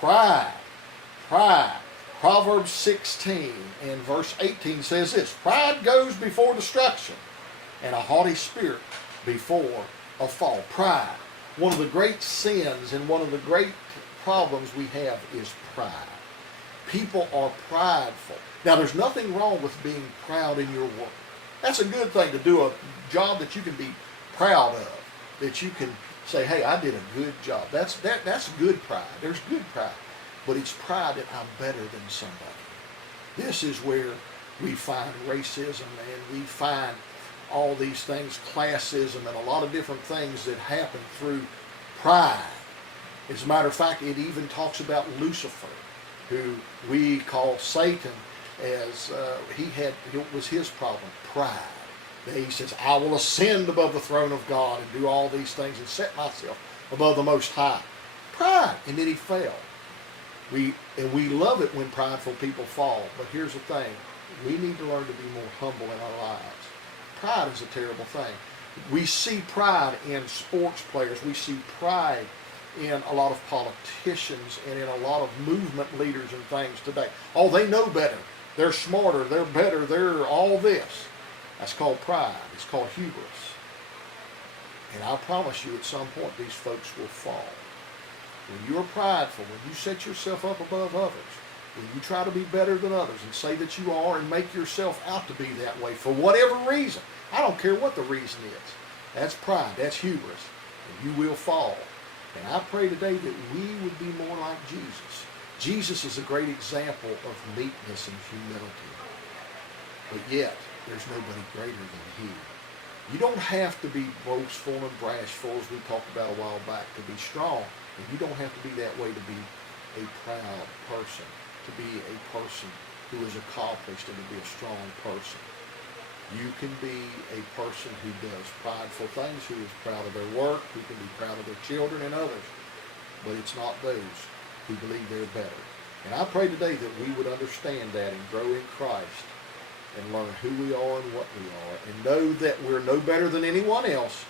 Pride. Pride. Proverbs 16 and verse 18 says this: pride goes before destruction, and a haughty spirit before a fall. Pride. One of the great sins and one of the great problems we have is pride. People are prideful. Now, there's nothing wrong with being proud in your work. That's a good thing, to do a job that you can be proud of, that you can say, hey, I did a good job. That's good pride. There's good pride. But it's pride that I'm better than somebody. This is where we find racism, and we find all these things, classism, and a lot of different things that happen through pride. As a matter of fact, it even talks about Lucifer, who we call Satan, as it was his problem, pride. He says, I will ascend above the throne of God and do all these things and set myself above the Most High. Pride. And then he fell. We love it when prideful people fall, but here's the thing. We need to learn to be more humble in our lives. Pride is a terrible thing. We see pride in sports players. We see pride in a lot of politicians and in a lot of movement leaders and things today. Oh, they know better. They're smarter. They're better. They're all this. That's called pride. It's called hubris. And I promise you, at some point, these folks will fall. When you're prideful, when you set yourself up above others, when you try to be better than others and say that you are and make yourself out to be that way for whatever reason, I don't care what the reason is. That's pride. That's hubris. And you will fall. And I pray today that we would be more like Jesus. Jesus is a great example of meekness and humility. But yet, there's nobody greater than he. You don't have to be boastful and bashful, as we talked about a while back, to be strong. And you don't have to be that way to be a proud person, to be a person who is accomplished and to be a strong person. You can be a person who does prideful things, who is proud of their work, who can be proud of their children and others. But it's not those who believe they're better. And I pray today that we would understand that and grow in Christ and learn who we are and what we are, and know that we're no better than anyone else,